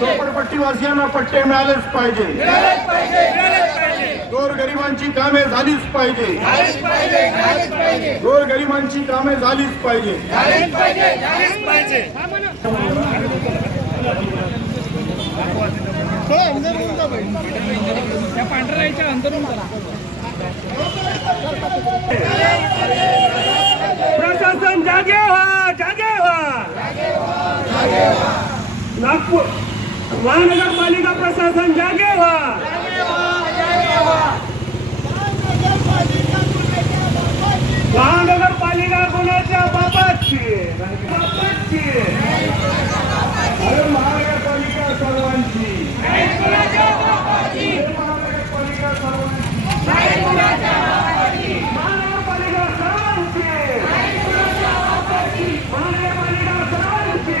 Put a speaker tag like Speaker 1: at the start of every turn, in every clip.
Speaker 1: झोपडपट्टीवासियांना पट्टे मिळालेच पाहिजे. गोरगरिबांची कामे झालीच पाहिजे. गोरगरिबांची कामे झालीच पाहिजे.
Speaker 2: पांढऱ्याच्या अंतरून
Speaker 3: प्रशासन जागे व्हा. जागे व्हा. नागपूर महानगरपालिका प्रशासन जागे व्हा महानगरपालिका कोणाच्या बापाची
Speaker 1: अरे महानगरपालिका सर्वांची महानगरपालिका सर्वांची
Speaker 3: महानगरपालिका सर्वांची महानगरपालिका सर्वांची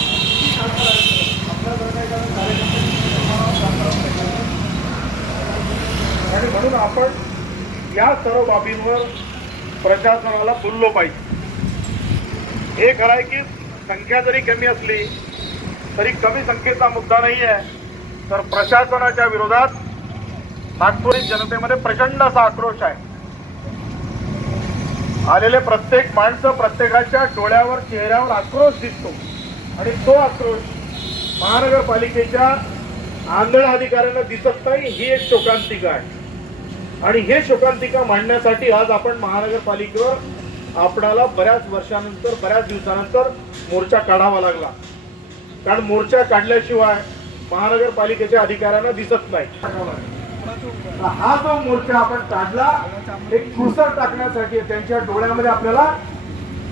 Speaker 1: म्हणून आपण या सर्व बाबींवर प्रशासनाला बोललो पाहिजे. हे खरं आहे की संख्या जरी कमी असली तरी कमी संख्येचा मुद्दा नाही आहे तर प्रशासनाच्या विरोधात नागपुरी जनतेमध्ये प्रचंड असा आक्रोश आहे. आलेले प्रत्येक माणसं प्रत्येकाच्या डोळ्यावर चेहऱ्यावर आक्रोश दिसतो. आणि तो आक्रोश महानगरपालिकेच्या आंदोलन अधिकाऱ्यांना दिसत नाही ही एक शोकांतिका आहे. आणि हे शोकांतिका मांडण्यासाठी आज आपण महानगरपालिकेवर आपणाला बऱ्याच वर्षानंतर बऱ्याच दिवसानंतर मोर्चा काढावा लागला. कारण मोर्चा काढल्याशिवाय महानगरपालिकेच्या अधिकाऱ्यांना दिसत नाही. हा जो मोर्चा आपण काढला एक कुसर टाकण्यासाठी त्यांच्या डोळ्यामध्ये आपल्याला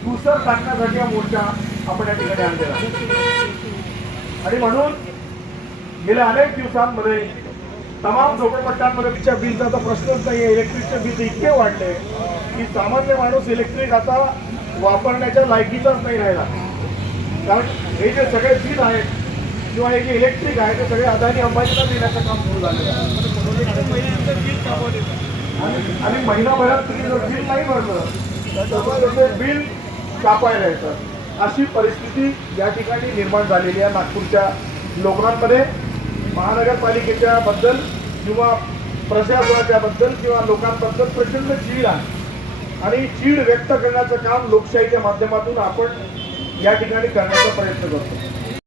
Speaker 1: कुसर टाकण्यासाठी हा मोर्चा आपण या ठिकाणी आणलेला आणि म्हणून गेल्या अनेक दिवसांमध्ये तमाम झोपडपट्ट्यांमध्ये तिच्या बिलचा तर प्रश्नच नाही आहे इलेक्ट्रिकचे बिल इतके वाढले की सामान्य माणूस इलेक्ट्रिक आता वापरण्याच्या लायकीचाच नाही राहिला. कारण हे जे सगळे बिल आहेत किंवा हे जे इलेक्ट्रिक आहे ते सगळे अदानी अंबानीला देण्याचं काम सुरू झालेलं आहे. आणि आणि महिनाभरात तुम्ही जर बिल नाही भरलं तर बिल कापायला येतं. अशी परिस्थिती या ठिकाणी निर्माण झालेली आहे नागपूरच्या लोकांमध्ये महानगरपालिकेच्या बद्दल किंवा प्रशासनाच्या बद्दल किंवा लोकांबद्दल प्रचंड चीड आहे. आणि चीड व्यक्त करण्याचं काम लोकशाहीच्या माध्यमातून आपण या ठिकाणी करण्याचा प्रयत्न करतो.